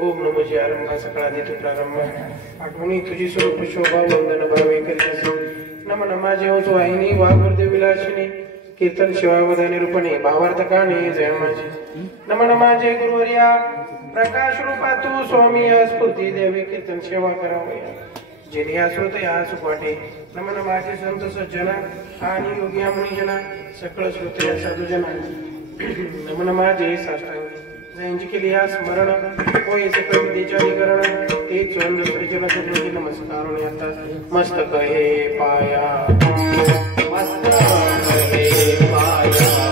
ओम नमो जी आरंभा सकळा देतो प्रारंभ आठवणी तुझी स्वरूप शोभा वंदन भावे करीत नमन माझे होतो वाहिनी वाघुरदेव विलासिनी कीर्तन शिवावदा निरूपणे भावार्थ काणे जय माझे नमन माझे गुरुवर्या प्रकाश रूपा तू स्वामी स्फूर्ती देवी कीर्तन सेवा करावे जेणे आश्रुत या सुखवाटे नमन माझे संत सज्जना आणि योगी मुनिजना सकळ श्रोते साधुजना नमन माझे साष्टांग जयंती केली या स्मरण होय सकळ विद्येचे अधिकरण ते चंद सृजन नमस्कार आता मस्तक हे पाया मस्तक हे पाया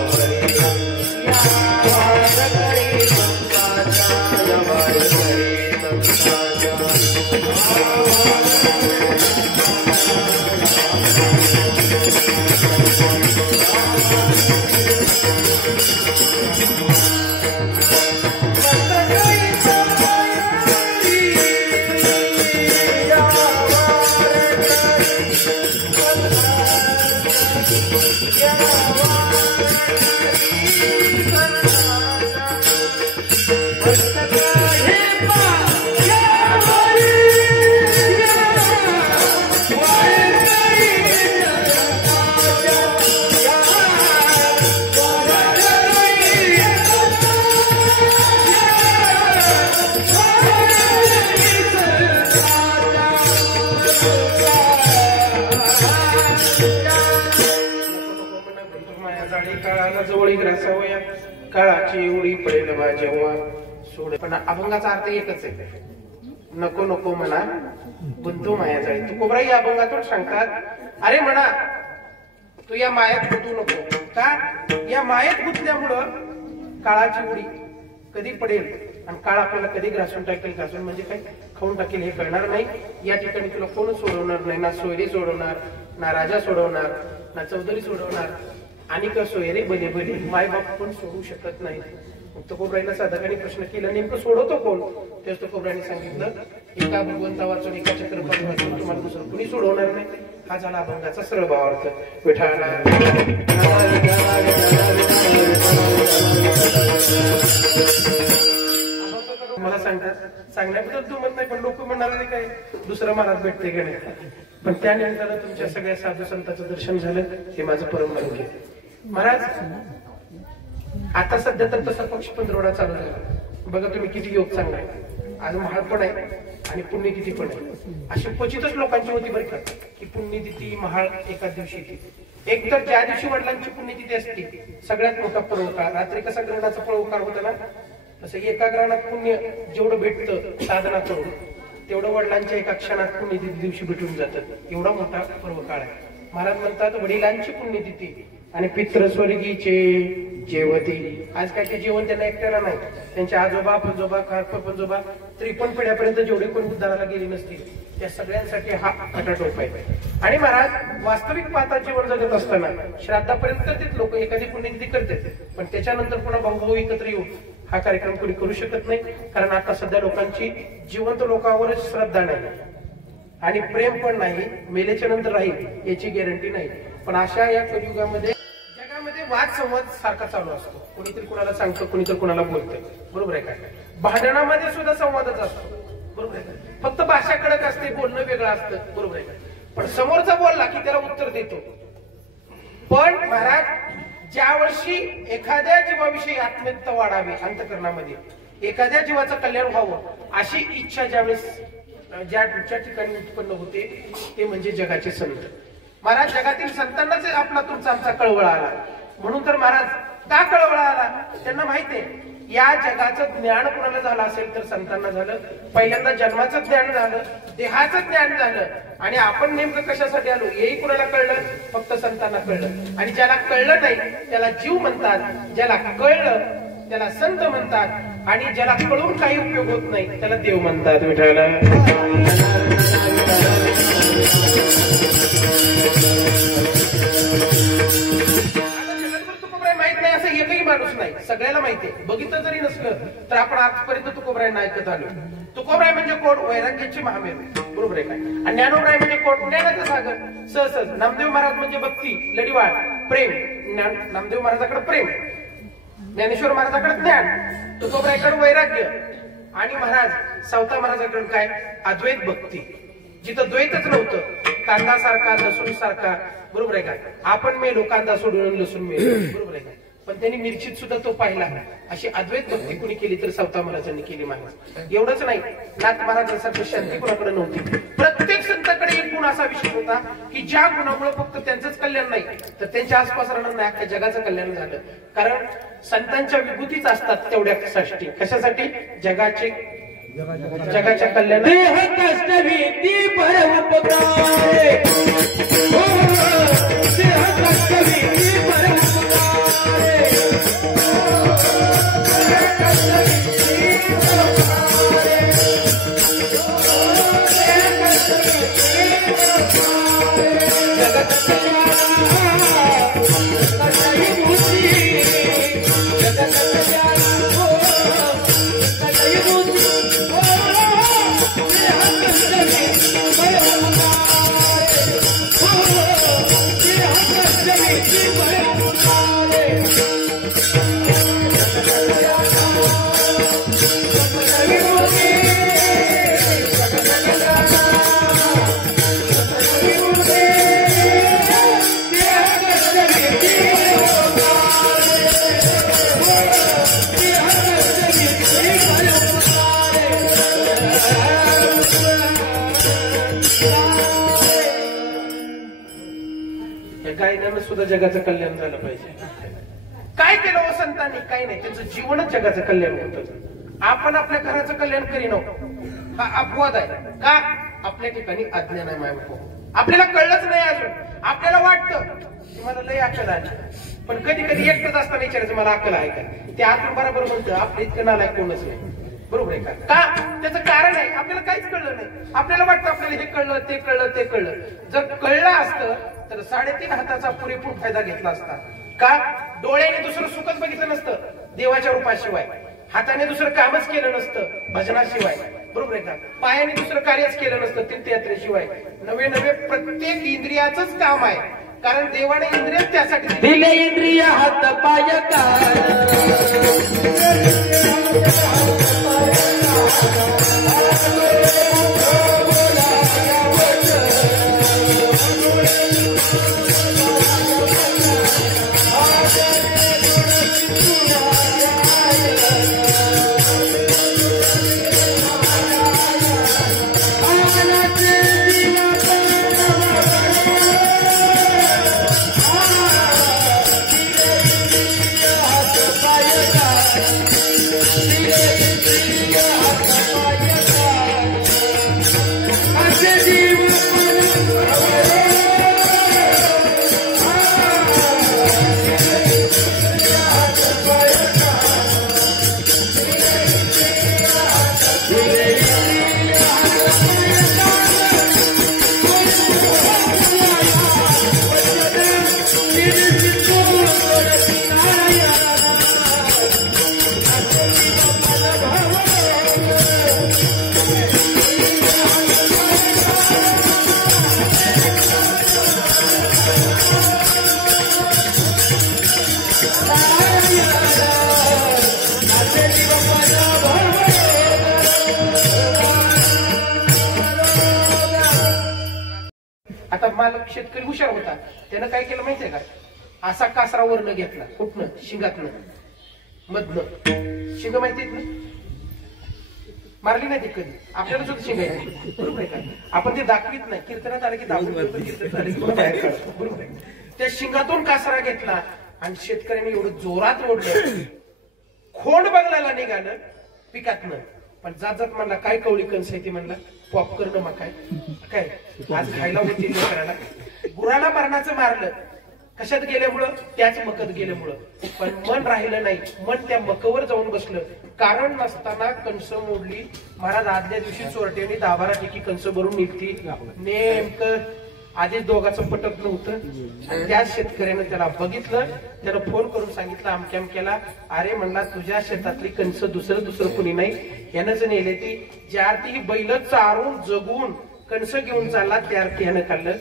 काळाची उडी पडेल बा जेव्हा सोड पण अभंगाचा अर्थ एकच आहे नको नको म्हणा गुंतू माया जाईल तू कोबरा या अभंगातून सांगतात अरे म्हणा तू या मायात गुंतू नको का या मायेत गुंतल्यामुळं काळाची उडी कधी पडेल आणि काळ आपल्याला कधी ग्रासून टाकेल ग्रासून म्हणजे काय खाऊन टाकेल हे कळणार नाही या ठिकाणी तुला कोण सोडवणार नाही ना सोयरी सोडवणार ना राजा सोडवणार ना चौधरी सोडवणार आणि का सोयरे बले बले माय बाप पण सोडू शकत नाही तो कोबराईला साधकाने प्रश्न केला नेमकं सोडवतो कोण तेच तो कोबराने सांगितलं एका भगवंता वाचून एका चक्रपाणी वाचून तुम्हाला दुसरं कुणी सोडवणार नाही हा झाला अभंगाचा सरळ भावार्थ विठाला मला सांगतात सांगण्याबद्दल तू म्हणत नाही पण लोक म्हणणार काय दुसरं मनात भेटते का नाही पण त्यानंतर तुमच्या सगळ्या साधू संतांचं दर्शन झालं हे माझं परम भाग्य महाराज आता सध्या तर तसा पक्ष पंधरवडा चालू झाला बघा तुम्ही किती योग चांगला आहे आज महाळ पण आहे आणि पुण्यतिथी पण आहे अशी क्वचितच लोकांची होती बरं का की पुण्यतिथी महाळ एका दिवशी येते एक तर ज्या दिवशी वडिलांची पुण्यतिथी असते सगळ्यात मोठा परोपकार रात्री कसा ग्रहणाचा परोपकार होता ना तसं एका ग्रहणात पुण्य जेवढं भेटतं साधना करून तेवढं वडिलांच्या एका क्षणात पुण्यतिथी दिवशी भेटून जातात एवढा मोठा पर्वकाळ आहे महाराज म्हणतात वडिलांची पुण्यतिथी आणि पितृस्वर्गीचे जेवती आज काय ते जेवण त्यांना एकट्याला नाही त्यांच्या आजोबा पंजोबा पंजोबा 53 पिढ्यापर्यंत जेवढे कोणी उद्धाराला गेले नसतील त्या सगळ्यांसाठी हा खटाटोप आहे आणि महाराज वास्तविक पाहता जीवन जगत असताना श्राद्धापर्यंत करतात लोक एखादी पुण्यतिथी करतात पण त्याच्यानंतर पुन्हा भाऊ एकत्र येऊन हा कार्यक्रम कोणी करू शकत नाही कारण आता सध्या लोकांची जिवंत लोकांवरच श्रद्धा नाही आणि प्रेम पण नाही मेल्याच्या नंतर राहील याची गॅरंटी नाही पण अशा या कलियुगामध्ये जगामध्ये वाद संवाद सारखा चालू असतो कोणीतरी कोणाला सांगतो कोणीतरी कोणाला बोलतोय बरोबर आहे काय भांडणामध्ये सुद्धा संवादच असतो बरोबर आहे फक्त भाषा कडक असते बोलणं वेगळं असतं बरोबर आहे पण समोरचा बोलला की त्याला उत्तर देतो पण महाराज ज्या वर्षी एखाद्या जीवाविषयी आत्मीयता वाढावी अंतःकरणामध्ये एखाद्या जीवाचं कल्याण व्हावं अशी इच्छा ज्यावेळेस ज्या ठिकाणी उत्पन्न होते ते म्हणजे जगाचे संत महाराज जगातील संतांनाच आपला तुमचा आमचा कळवळा आला म्हणून तर महाराज का कळवळा आला त्यांना माहिती आहे या जगाचं ज्ञान कुणाला झालं असेल तर संतांना झालं पहिल्यांदा जन्माचं ज्ञान झालं देहाचं ज्ञान झालं आणि आपण नेमकं कशासाठी आलो हेही कुणाला कळलं फक्त संतांना कळलं आणि ज्याला कळलं नाही त्याला जीव म्हणतात ज्याला कळलं त्याला संत म्हणतात आणि ज्याला कळून काही उपयोग होत नाही त्याला देव म्हणतात विठाला माहित नाही असं एकही माणूस नाही सगळ्याला माहितीये बघितलं जरी नसलं तर आपण आजपर्यंत तुकोबरायांना ऐकत आलो तुकोबराय म्हणजे कोण वैराग्याची महामेरू बरोबर आहे काय आणि ज्ञानोबराय म्हणजे कोण ज्ञानाचं सागर सहज नामदेव महाराज म्हणजे भक्ती लढीवाळ प्रेम नामदेव महाराजाकडे प्रेम ज्ञानेश्वर महाराजाकडे ज्ञान, तुकोबाईकडे वैराग्य, आणि महाराज सावता महाराजाकडे काय? अद्वैत भक्ती. जिथं द्वैतच नव्हतं, कांदा सारखा लसूण सारखा, बरोबर आहे का? आपण मेलो कांदा सोडून लसूण मेलो, बरोबर आहे का? पण त्यांनी मिरचीत सुद्धा तो पाहिला. अशी अद्वैत भक्ती कुणी केली तर सावता महाराजांनी केली महाराज. एवढंच नाही, नाथ महाराजांसारखी शांती कुणाकडे नव्हती. प्रत्येक संतांकडे एक गुण असा विशेष होता की ज्या गुणामुळे फक्त त्यांचंच कल्याण नाही तर त्यांच्या आसपास राहणार नाही, अख्ख्या जगाचं कल्याण झालं. कारण संतांच्या विभूतीच असतात तेवढ्यासाठी. कशासाठी? जगाच्या कल्याण. देह कष्ट भीती परउपकारे, देह कष्ट भीती परउपकारे, गायनानं सुद्धा जगाचं कल्याण झालं पाहिजे. काय केलं हो संतांनी? काही नाही, त्यांचं जीवनच जगाचं कल्याण होतं. आपण आपल्या घराचं कल्याण करीन हा अपवाद आहे. का? आपल्या ठिकाणी अज्ञान आहे. आपल्याला कळलंच नाही अजून. आपल्याला वाटतं की मला लय अक्कल आहे, पण कधी कधी एकटंच असताना विचारायचं मला अक्कल आहे का? ते आतून बरोबर म्हणतं आपल्या इतकं नालायक कोणच नाही, बरोबर आहे का? त्याचं कारण आहे आपल्याला काहीच कळलं नाही. आपल्याला वाटतं आपल्याला हे कळलं, ते कळलं, ते कळलं. जर कळलं असतं तर 3.5 हाताचा पुरेपूर फायदा घेतला असता. का? डोळ्याने दुसरं सुखच बघितलं नसतं देवाच्या रूपाशिवाय, हाताने दुसरं कामच केलं नसतं भजनाशिवाय, बरोबर आहे का? पायाने दुसरं कार्यच केलं नसतं तीर्थयात्रेशिवाय. नवे नवे प्रत्येक इंद्रियाचंच काम आहे. कारण देवाने इंद्रिय त्यासाठी दिले. इंद्रिय हात पाय आता मालक शेतकरी हुशार होता. त्यानं काय केलं माहितीये का? असा कासरा वरनं घेतला. कुठनं? शिंगातनं, मधनं. शिंग माहितीये ना? मारली नाही ती कधी. आपल्याला सुद्धा शिंगायची, बरोबर आहे का? आपण ते दाखवीत नाही. कीर्तनात आलं की दाखवून, बरोबर आहे. त्या शिंगातून कासरा घेतला आणि शेतकऱ्यांनी एवढं जोरात ओढलं, खोंड बंगल्याला निघालं पिकातनं. पण जात जात म्हणला काय कवळी कणस आहे ती? म्हणला पॉपकॉर्न मग काय आज खायला होती करायला. गुराला मरणाचं मारलं. कशात गेल्यामुळं? त्याच मकत गेल्यामुळं. पण मन राहिलं नाही. मन त्या मकवर जाऊन बसलं. कारण नसताना कणस मोडली. महाराज आदल्या दिवशी चोरट्याने 10-12 ठिकी कणस भरून निघती. नेमकं आधीच दोघांचं पटत नव्हतं. आणि त्याच शेतकऱ्यानं त्याला बघितलं. त्यानं फोन करून सांगितलं अमक्या अमक्याला, अरे म्हणला तुझ्या शेतातली कणस दुसरं कुणी नाही, यानंच नेले. ती ज्या अर्थी ही बैल चारून जगून कणस घेऊन चालला त्या अर्थी यानं खाल्लं.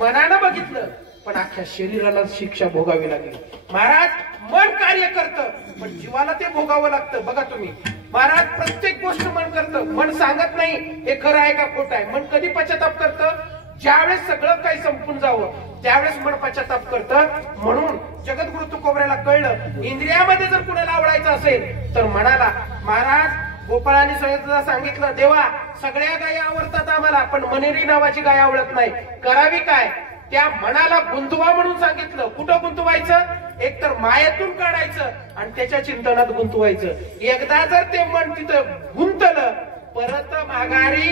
मनानं बघितलं पण अख्ख्या शरीराला शिक्षा भोगावी लागली. महाराज मन कार्य करतं, पण जीवाला ते भोगावं लागतं. बघा तुम्ही, महाराज प्रत्येक गोष्ट मन करतं, मन सांगत नाही हे खरं आहे का खोटं आहे. मन कधी पश्चाताप करतं? ज्यावेळेस सगळं काही संपून जावं त्यावेळेस मन पश्चाताप करतं. म्हणून जगद्गुरु तुकोबऱ्याला कळलं, इंद्रियामध्ये जर कुणाला आवडायचं असेल तर मनाला. महाराज गोपाळाने स्वतःला सांगितलं, देवा सगळ्या गायी आवडतात आम्हाला, पण मनेरी नावाची गाय आवडत नाही. करावी काय? त्या मनाला गुंतवा म्हणून सांगितलं. कुठं गुंतवायचं? एक तर मायेतून काढायचं आणि त्याच्या चिंतनात गुंतवायचं. एकदा जर ते मन तिथं गुंतलं परत माघारी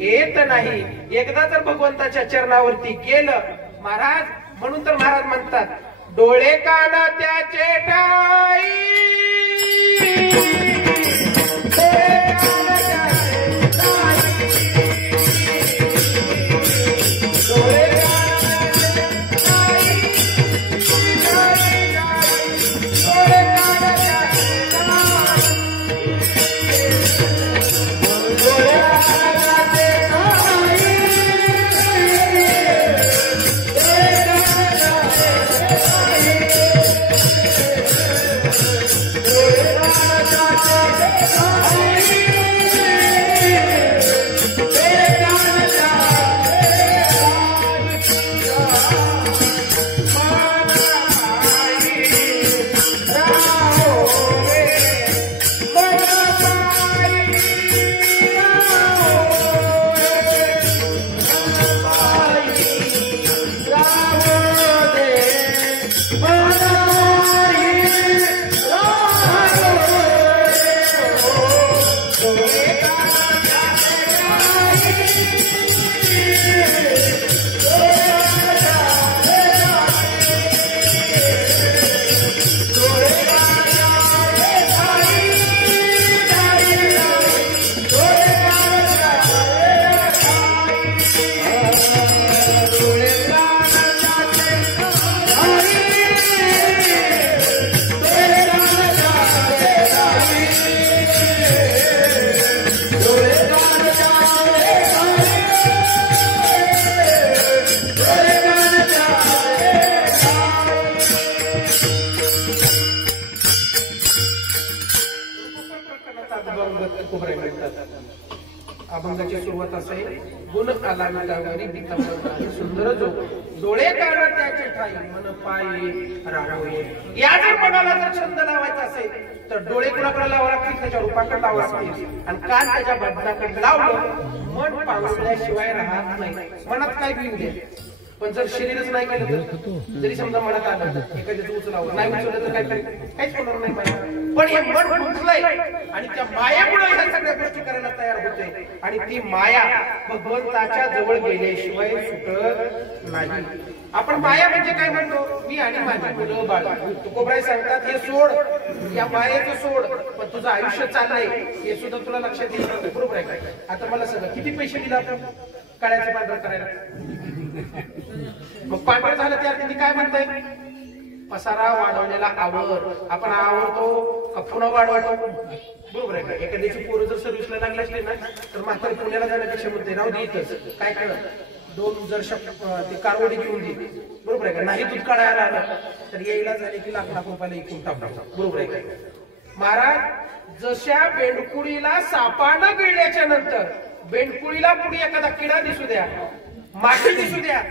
येत नाही. एकदा जर भगवंताच्या चरणावरती गेलं महाराज, म्हणून तर महाराज म्हणतात, डोळे कान त्याचे ठाई, अभंगाची सुरुवात असेल, गुण आला गावारी सुंदर जो डोळे काढ त्याचे ठाई, मन पाये राहोये. या जर मनाला जर छंद लावायचा असेल तर डोळे कुणाकडे लावा लागतील? त्याच्या रूपाकडे लावा लागतील. आणि कान त्याच्या बदनाकडे लावलं मन पावल्याशिवाय राहत नाही. मनात काय घेऊन दे, पण जर शरीरच नाही केलं तर, जरी समजा मनात आलं एखाद्याचं उचलावं नाही, उचललं तर काहीच होणार नाही माया. पण हे मन उचलय आणि त्या मायामुळे ह्या सगळ्या गोष्टी करायला तयार होते. आणि ती माया भगवंताच्या जवळ गेल्याशिवाय सुटत नाही. आपण माया म्हणजे काय म्हणतो? मी आणि माझी मुलं बाळ. तुकोबराय सांगतात, हे सोड, या मायेचं सोड, पण तुझं आयुष्य चाललंय हे सुद्धा तुला लक्षात येईल. बरोबर आहे काय? आता मला सांगा, किती पैसे दिले आपण काढायचं पांढरं करायला? मग पांढरं झालं त्या त्यांनी काय म्हणताय? पसारा वाढवलेला आवर. आपण आवडतो का पुन्हा वाढवतो? बरोबर आहे का? एखाद्याची पोरं जर सर्व्हिसला लागले असले ना तर म्हातारी पुण्याला जाण्यापेक्षा म्हणते राहू दे इथंच. काय कळलं? 2 वर्ष ते कारवडी घेऊन दे. बरोबर आहे का? नाही दूध काढायला आलं तर यायला झाले की लाख रुपयाला इकून टाकतो. बरोबर आहे काय? महाराज जशा बेंडकुळीला सापानं गिळल्याच्या नंतर बेंडकुळीला पुढे एखादा किडा दिसू द्या, माशी दिसू द्या,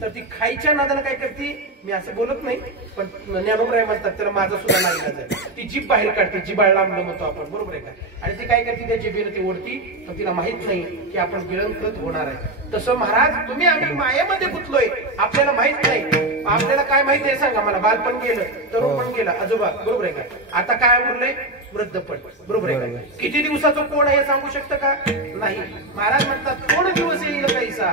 तर ती खायच्या नादानं काय करते? मी असं बोलत नाही, पण ज्ञानोबराय म्हणतात त्याला माझा सुद्धा नाईलाज आहे. ती जीभ बाहेर काढते, जिबाळ लांबलं म्हणतो आपण. बरोबर आहे का? आणि ती काय करते? त्या जिभेला ती ओढती, तर तिला माहित नाही की आपण गिळंकृत होणार आहे. तसं महाराज तुम्ही आम्ही मायेमध्ये गुंतलोय, आपल्याला माहित नाही. आपल्याला काय माहिती आहे सांगा मला? बालपण गेलं, तरुण पण गेला, आजोबा. बरोबर आहे का? आता काय उरलंय? वृद्धपण. बरोबर आहे का? किती दिवसाचं कोण हे सांगू शकतं का? नाही. महाराज म्हणतात, कोण दिवस येईल कैसा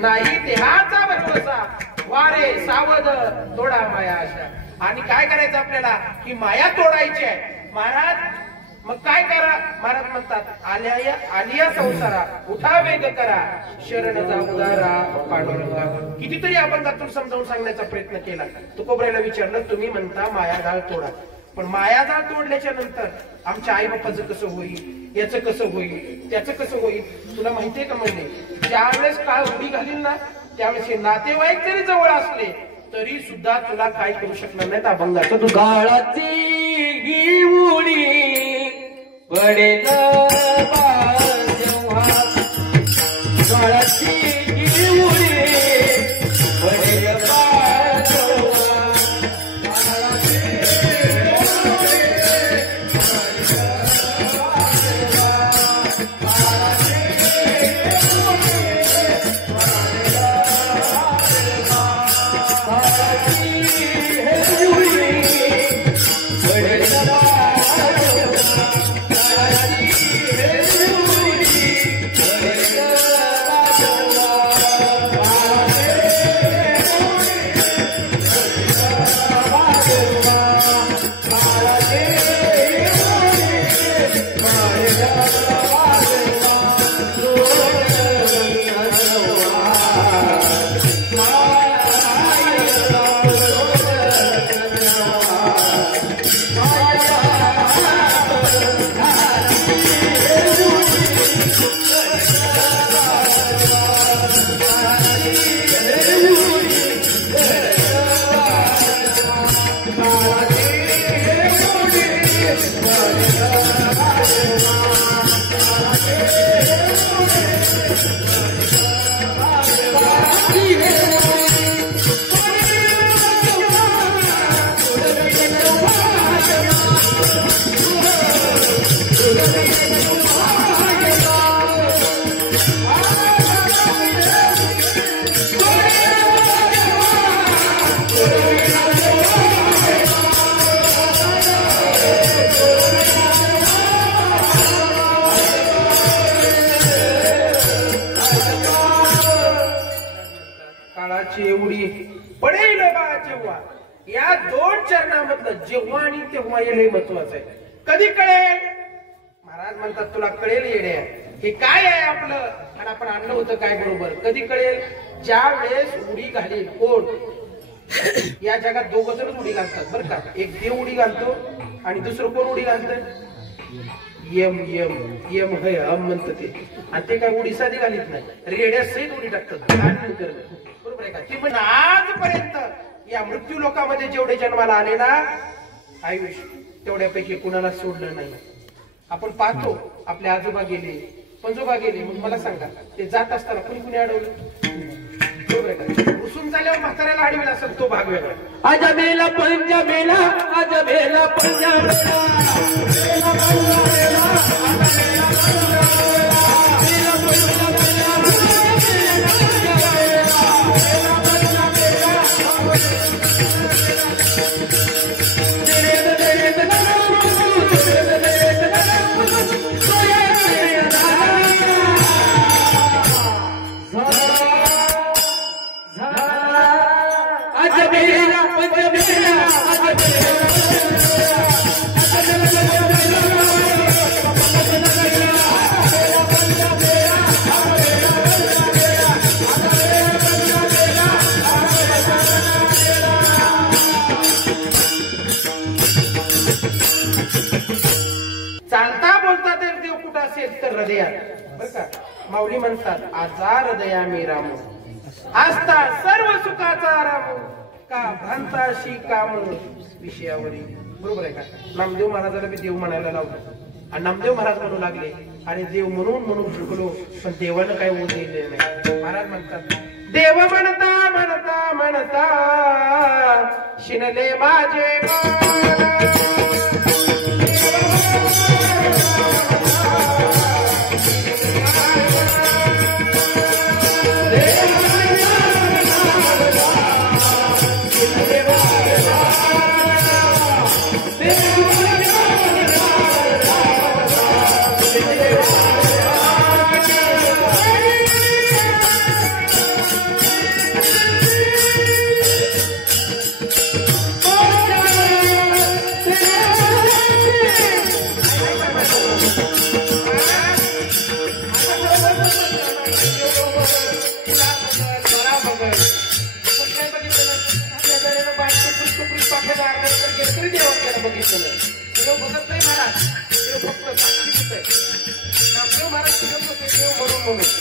नाही देहाचा वचवसा, वारे सावध तोडा माया आशा. आणि काय करायचं आपल्याला? की माया तोडायची आहे. महाराज मग काय करा? महाराज म्हणतात, आलिया संसारा उठा वेग करा, शरण जा उदारा पांडुरंगा. कितीतरी आपण त्यातून समजावून सांगण्याचा प्रयत्न केला. तुकोबरायला विचारलं, तुम्ही म्हणता मायाजाळ तोडा, पण मायाजाळ तोडल्याच्या नंतर आमच्या आई बापाचं कसं होईल, याचं कसं होईल, त्याचं कसं होईल? तुला माहितीये का? म्हणजे ज्यावेळेस काळ उडी घालील ना त्यावेळेस हे नातेवाईक जरी जवळ असले तरी सुद्धा तुला काय करू शकणार नाहीत अभंगाचं तू काळाची ही उडी पडेल जेव्हा काळाची ही उडी पडेल एवढी पडेल बा जेव्हा या दोन चरणामधलं जेव्हा आणि तेव्हा हे महत्वाचं आहे. कधी कळेल महाराज म्हणतात तुला कळेल येड्या हे काय आहे आपलं आणि आपण आणलं होतं काय बरोबर. कधी कळेल ज्या वेळेस उडी घालील कोण या जगात दोघ जणच उडी घालतात बरं का. एक देव उडी घालतो आणि दुसरं कोण उडी घालतं यम यम यम हय हम म्हणत ते आणि ते काय उडी साधी घालीत नाही रेड्या सहित उडी टाकतात बरोबर आहे का. ती म्हणजे आजपर्यंत या मृत्यू लोकांमध्ये जेवढे जन्माला आले ना आयुष्य तेवढ्यापैकी कुणाला सोडलं नाही. आपण पाहतो आपले आजोबा गेले पंजोबा गेले मग मला सांगा ते जात असताना कुणी कुणी अडवलं बरोबर आहे का. उसून झाल्यावर म्हाताऱ्याला अडवेल असेल तो भाग वेगळा. अजमेला पंजमेला अजमेला पंजमेला चालता बोलता तर देव कुठं असेल तर हृदयात बरं का. माऊली म्हणतात आजा हृदया मी राम आस्था सर्व सुखाचा राम का भ्रांताशी काम विषयावरी बरोबर आहे का. नामदेव महाराजाला बी देव म्हणायला लावलं आणि नामदेव महाराज म्हणू लागले आणि देव म्हणून म्हणून झुकलो पण देवानं काय होऊ दिले नाही. महाराज म्हणतात देव म्हणता म्हणता म्हणता शिनले माझे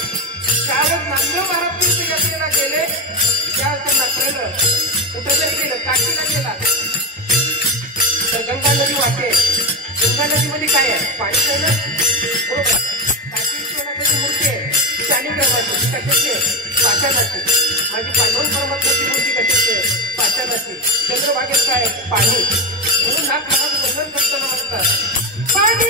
नामदेव महाराज यात्रेला गेले त्या त्यांना कळलं कुठं जरी गेलं काशीला गेला तर गंगा नदी वाहते. गंगा नदीमध्ये काय आहे? पाणी आहे ना, बरोबर. काशी विश्वनाथाची मूर्ती आहे शालिग्रामाची, कशाची आहे? पाषाणाची. माझी पांडुरंग परमात्म्याची मूर्ती कशाची आहे? पाषाणाची. चंद्रभागेत काय आहे? पाणी. म्हणून नाथ महाराज वर्णन करताना म्हणतात पाणी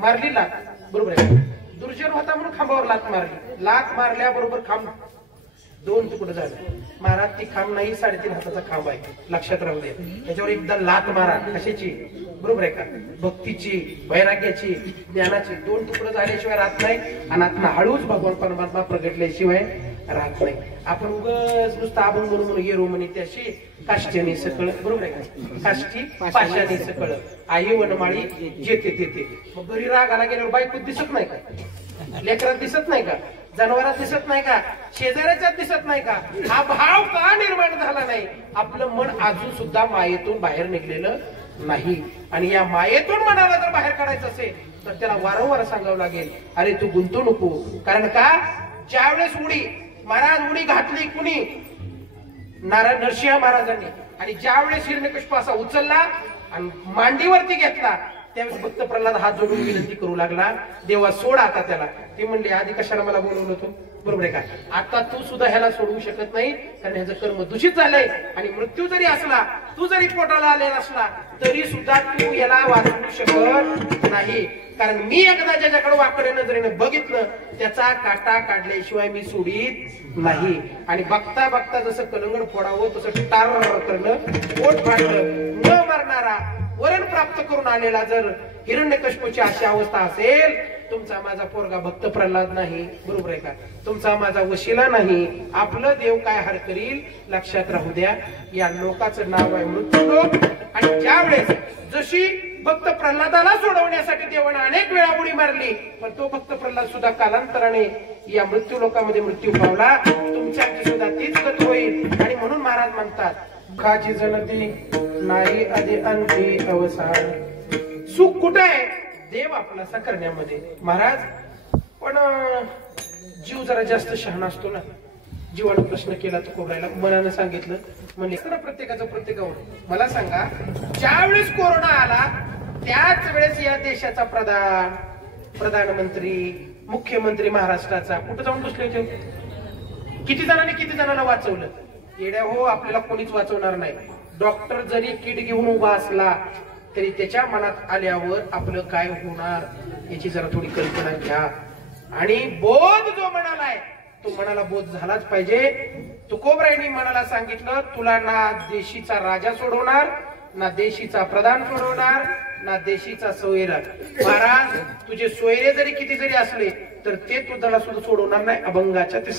मारली लात, बरोबर आहे. दुर्जन होता म्हणून खांबावर लात मारली. लात मारल्याबरोबर खांब 2 तुकडे झाले. महाराज ती खांब नाही, 3.5 हाताचा खांब आहे, लक्षात राहू दे. त्याच्यावर एकदा लात मारा. कशाची? बरोबर आहे का? भक्तीची, वैराग्याची, ज्ञानाची. 2 तुकडे झाल्याशिवाय राहत नाही. आणि आत्मा हळूच भगवान परमात्मा प्रगटल्याशिवाय राहत नाही. आपण उगाच नुसतं अभंग म्हणून गेलो म्हणे त्याशी काष्ट्याने सकळ, बरोबर आहे का? काष्टी पाशाने सकळ आई वनमाळी जेते तेते. मग घरी राग आला गेल्यावर बायको दिसत नाही का? लेकरात दिसत नाही का? जनावरात दिसत नाही का? शेजाऱ्याच्यात दिसत नाही का? हा भाव का निर्माण झाला नाही? आपलं मन अजून सुद्धा मायेतून बाहेर निघलेलं नाही. आणि या मायेतून मनाला जर बाहेर काढायचं असेल तर त्याला वारंवार सांगावं लागेल, अरे तू गुंतू नको. कारण का? ज्यावेळेस उडी महाराज उडी घातली कुणी? नरसिंह महाराजांनी. आणि ज्यावेळेस हिरण्यकश्यप असा उचलला आणि मांडीवरती घेतला त्यावेळेस भक्त प्रल्हाद हात जोडून विनंती करू लागला, देवा सोड आता त्याला. ते म्हणले आधी कशाला मला बोलवलं होतं, बरोबर आहे का? आता तू सुद्धा ह्याला सोडवू शकत नाही, कारण ह्याचं कर्म दूषित झालंय. आणि मृत्यू जरी असला, तू जरी पोटाला आलेला असला तरी सुद्धा तू याला वाचवू शकत नाही. कारण मी एकदा ज्याच्याकडे वाकड्या नजरेने बघितलं त्याचा काटा काढल्याशिवाय मी सोडीत नाही. आणि बघता बघता जसं कलंगड फोडावं तसं टार करणं, पोट फाडणं, न मरणारा वरण प्राप्त करून आलेला जर हिरण्यकश्यपूची अशी अवस्था असेल, तुमचा माझा पोरगा भक्त प्रल्हाद नाही, बरोबर आहे का? तुमचा माझा वशिला नाही. आपलं देव काय हार करील लक्षात राहू द्या. या लोकाचं नाव आहे मृत्यूलोक. आणि ज्यावेळेस जशी भक्त प्रल्हादाला सोडवण्यासाठी देवाने अनेक वेळा उडी मारली, पण तो भक्त प्रल्हाद सुद्धा कालांतराने या मृत्यू लोकामध्ये मृत्यू पावला. तुमच्याची सुद्धा तीच गत होईल. आणि म्हणून महाराज म्हणतात सुखाची जनती नाही आधी अंती अवसान. सुख कुठे आहे? देव आपलासा करण्यामध्ये. महाराज पण जीव जरा जास्त शहाणा असतो ना. जीवानं प्रश्न केला तर कोबरायला मनानं सांगितलं म्हणजे प्रत्येकाचं प्रत्येकावर. मला सांगा, ज्यावेळेस कोरोना आला त्याच वेळेस या देशाचा प्रधानमंत्री, मुख्यमंत्री महाराष्ट्राचा कुठं जाऊन बसले होते? किती जणांना वाचवलं? येड्या हो, आपल्याला कोणीच वाचवणार नाही. डॉक्टर जरी किट घेऊन उभा असला तरी त्याच्या मनात आल्यावर आपलं काय होणार याची जरा थोडी कल्पना घ्या. आणि बोध जो मनाला तो मनाला बोध झालाच पाहिजे. तुकोबरायांनी मनाला सांगितलं, तुला ना देशीचा राजा सोडवणार, ना देशीचा प्रधान सोडवणार, ना देशीचा सोयरा. महाराज तुझे सोयरे जरी किती जरी असले तर ते तुझ्याला सुद्धा सोडवणार नाही. अभंगाच्या ते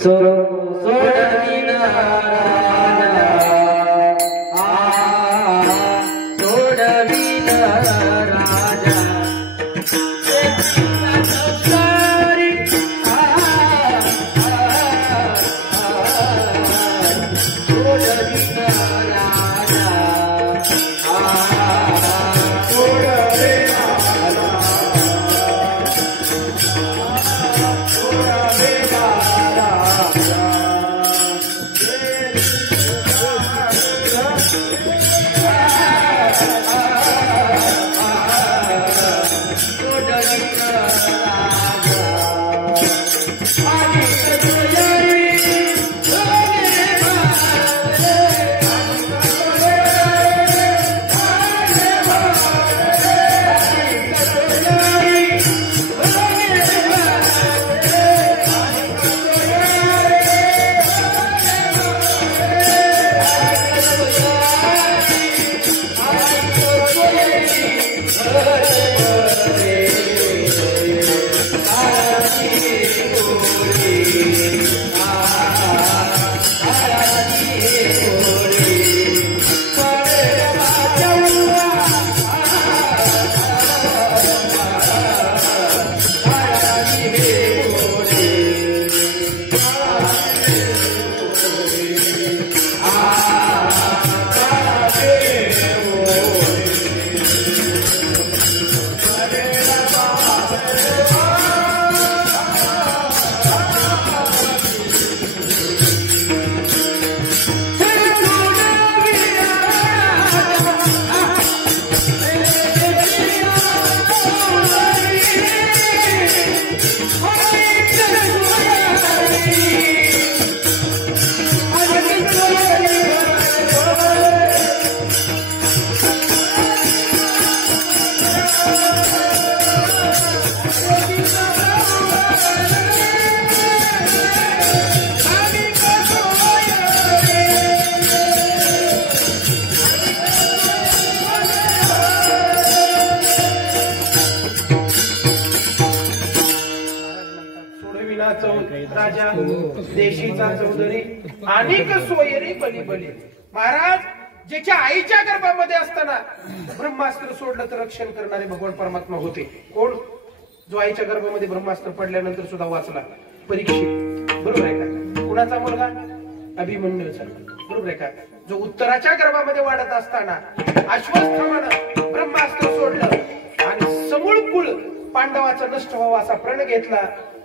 राजा देशीचा चौधरी अनेक सोयरी बली बली. महाराज ज्याच्या आईच्या गर्भामध्ये असताना ब्रह्मास्त्र सोडलं तर रक्षण करणारे भगवान परमात्मा होते. कोण? जो आईच्या गर्भामध्ये ब्रह्मास्त्र पडल्यानंतर सुद्धा वाचला, परीक्षित. बरोबर आहे का? कुणाचा मुलगा? अभिमन्यूचा. बरोबर आहे का? जो उत्तराच्या गर्भामध्ये वाढत असताना अश्वस्थामानं ब्रह्मास्त्र सोडलं आणि समूळ कुळ पांडवाचा नष्ट व्हावा असा प्रण घेतला.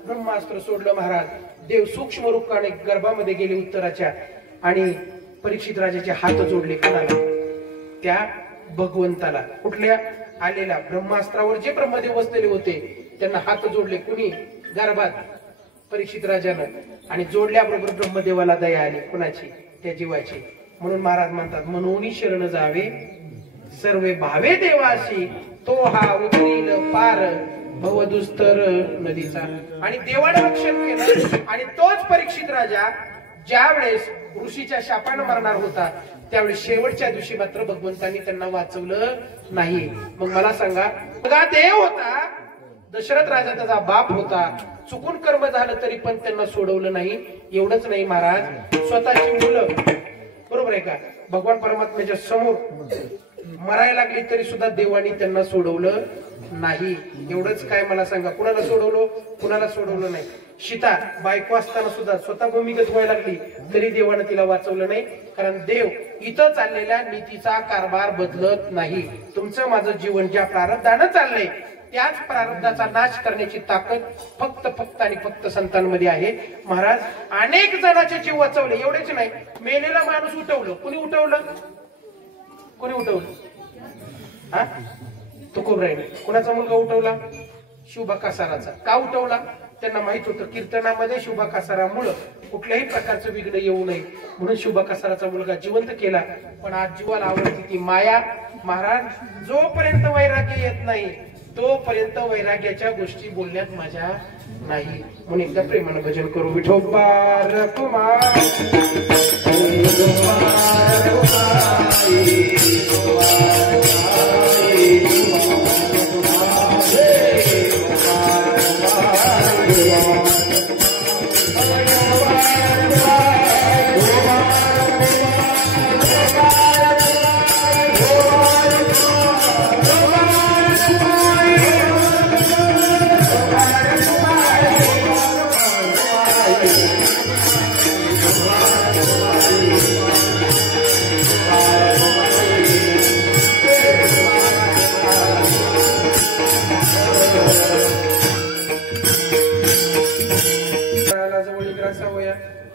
ब्रह्मास्त्र सोडलं महाराज. देव सूक्ष्म रूपाने गर्भामध्ये गेले उत्तराच्या आणि परीक्षित राजाचे हात जोडले. कोणाला? त्या भगवंताला. कुठल्या? आलेल्या ब्रह्मास्त्रावर जे ब्रह्मदेव बसलेले होते त्यांना हात जोडले. कुणी? गर्भात परीक्षित राजानं. आणि जोडल्याबरोबर ब्रह्मदेवाला दया आली. कुणाची? त्या जीवाची. म्हणून महाराज म्हणतात, म्हणून शरण जावे सर्वे भावे देवाशी, तो हा उतरील पार भवदुस्तर नदीचा. आणि देवानं रक्षण केलं. आणि तोच परीक्षित राजा ज्या वेळेस ऋषीच्या शापानं मरणार होता त्यावेळेस शेवटच्या दिवशी मात्र भगवंतांनी त्यांना वाचवलं नाही. मग मला सांगा, बघा देव होता, दशरथ राजा त्याचा बाप होता, चुकून कर्म झालं तरी पण त्यांना सोडवलं नाही. एवढंच नाही महाराज, स्वतःची मुलं, बरोबर आहे का, भगवान परमात्म्याच्या समोर मरायला लागली तरी सुद्धा देवानी त्यांना सोडवलं नाही. एवढंच काय मला सांगा, कुणाला सोडवलं? कुणाला सोडवलं नाही. सीता बायको असताना सुद्धा स्वतः भूमिगत व्हायला लागली तरी देवानं तिला वाचवलं नाही. कारण देव इथं चाललेल्या नीतीचा कारभार बदलत नाही. तुमचं माझं जीवन ज्या प्रारब्धानं चाललंय त्याच प्रारब्धाचा नाश करण्याची ताकद फक्त आणि फक्त संतांमध्ये आहे. महाराज अनेक जणांचे जीव वाचवले. एवढेच नाही, मेलेला माणूस उठवलं. कुणी उठवलं? कोणी उठवलं? हा, तुकोबरायने. कुणाचा मुलगा उठवला? शुभकासाराचा. का उठवला? त्यांना माहित होतं कीर्तनामध्ये शुभकासारामुळं कुठल्याही प्रकारचं विघ्न येऊ नये म्हणून शुभकासाराचा मुलगा जिवंत केला. पण आज जीवाला आवडती ती माया. महाराज जोपर्यंत वैराग्य येत नाही तोपर्यंत वैराग्याच्या गोष्टी बोलण्यात मजा नाही. म्हणून एकदा प्रेमानं भजन करू. विठोबा कुमार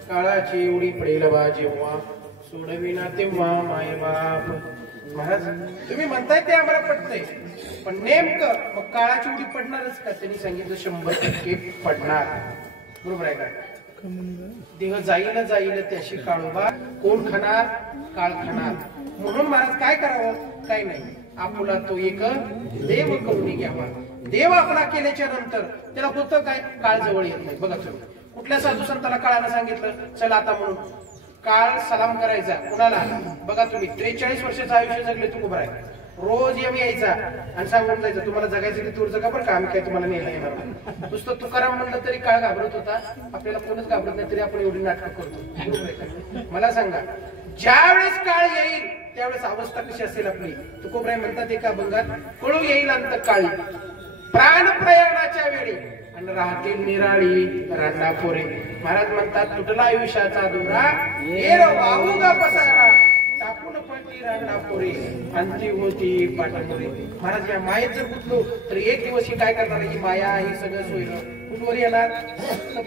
काळाची एवढी पडेल बा जेव्हा सोडविना तेव्हा माय बाप. महाराज तुम्ही म्हणताय ते आम्हाला पटतंय, पण नेमकं मग काळाची एवढी पडणारच का? त्यांनी सांगितलं 100% पडणार. बरोबर आहे का? देह जाईल जाईल त्याशी काळोबा, कोण खाणार? काळ खाणार. म्हणून महाराज काय करावं? काय नाही, आपुला तो एक देव करून घ्यावा. देव आपला केल्याच्या नंतर त्याला होतं काय? काळ जवळ येत नाही. बघा तुम्ही कुठल्या साधू संताला काळानं सांगितलं चला आता म्हणून काळ सलाम करायचा. कुणाला? बघा तुम्ही 43 वर्षाचं आयुष्य जगले तुकोबा आहे. रोज यायचा आणि सांगून जायचं तुम्हाला जगायचं की तूर जगा बरं का, आम्ही काय तुम्हाला नेला येणार नाही. नुसतं तुकाराम म्हणलं तरी काळ घाबरत होता. आपल्याला कोणच घाबरत नाही तरी आपण एवढी नाटक करतो. मला सांगा ज्या वेळेस काळ येईल त्यावेळेस अवस्था कशी असेल आपली? तुकोबराय म्हणतात एका अभंगात, कळू येईल अंत काळी प्राण प्रयाणाच्या वेळी. आणि राहतील निराळी रांडापोरे. महाराज म्हणतात तुटला आयुष्याचा दुरा येर वाहू का पसारा टाकून पडली रांडापोरे अंती होती पाठमोरे. महाराज या मायेत जर गुंतलो तर एक दिवस ही काय करणार, ही माया ही सगळं सोयलं कुठवर येणार,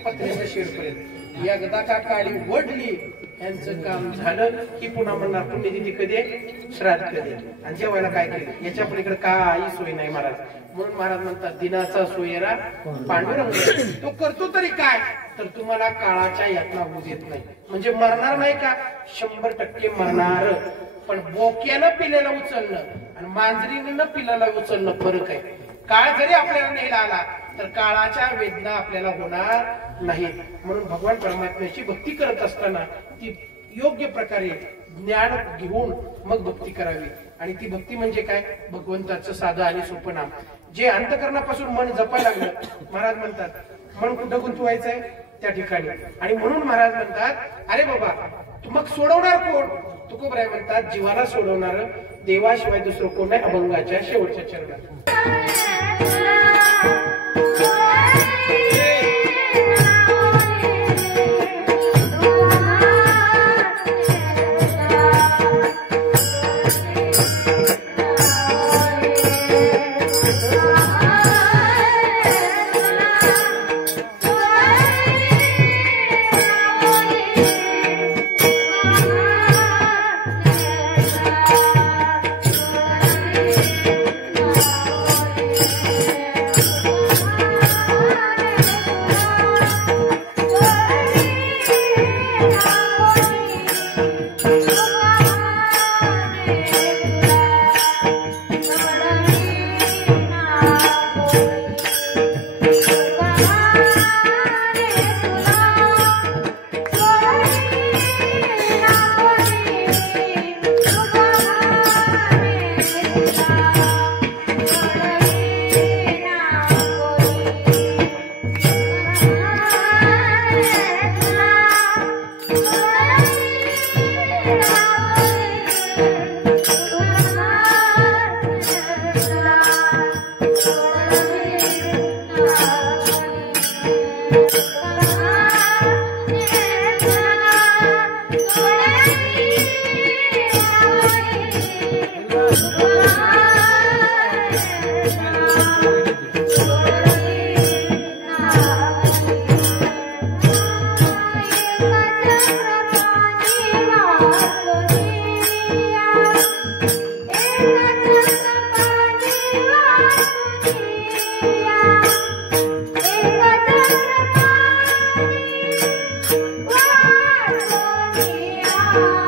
पत्र्याच्या शेडपर्यंत. एकदा का काळी वडली यांचं काम झालं की पुन्हा म्हणणार पुण्यतिथी कधी, श्राद्ध कधी, आणि जेवायला काय केलं, याच्या पलीकडे काही सोय नाही महाराज. म्हणून महाराज म्हणतात दिनाचा सोयरा पांडुरंग, तो करतो तरी काय, तर तुम्हाला काळाच्या यातना होऊ देत नाही. म्हणजे मरणार नाही का, 100% मरणार. पण बोक्यानं पिलेला उचलणं आणि मांजरीनं पिलेला उचलणं फरक आहे. काळ जरी आपल्याला न्यायला आला तर काळाच्या वेदना आपल्याला होणार नाहीत. म्हणून भगवान परमात्म्याची भक्ती करत असताना ती योग्य प्रकारे ज्ञान घेऊन मग भक्ती करावी. आणि ती भक्ती म्हणजे काय, भगवंताचं साधं आणि सोपं नाम, जे अंतकरणापासून मन जपायला लागलं. महाराज म्हणतात मन कुठं गुंतवायचंय, त्या ठिकाणी. आणि म्हणून महाराज म्हणतात अरे बाबा तू मग सोडवणार कोण, तुकोबराय म्हणतात जीवाला सोडवणार देवाशिवाय दुसरं कोण नाही, अभंगाच्या शेवटच्या चरणात. Yeah.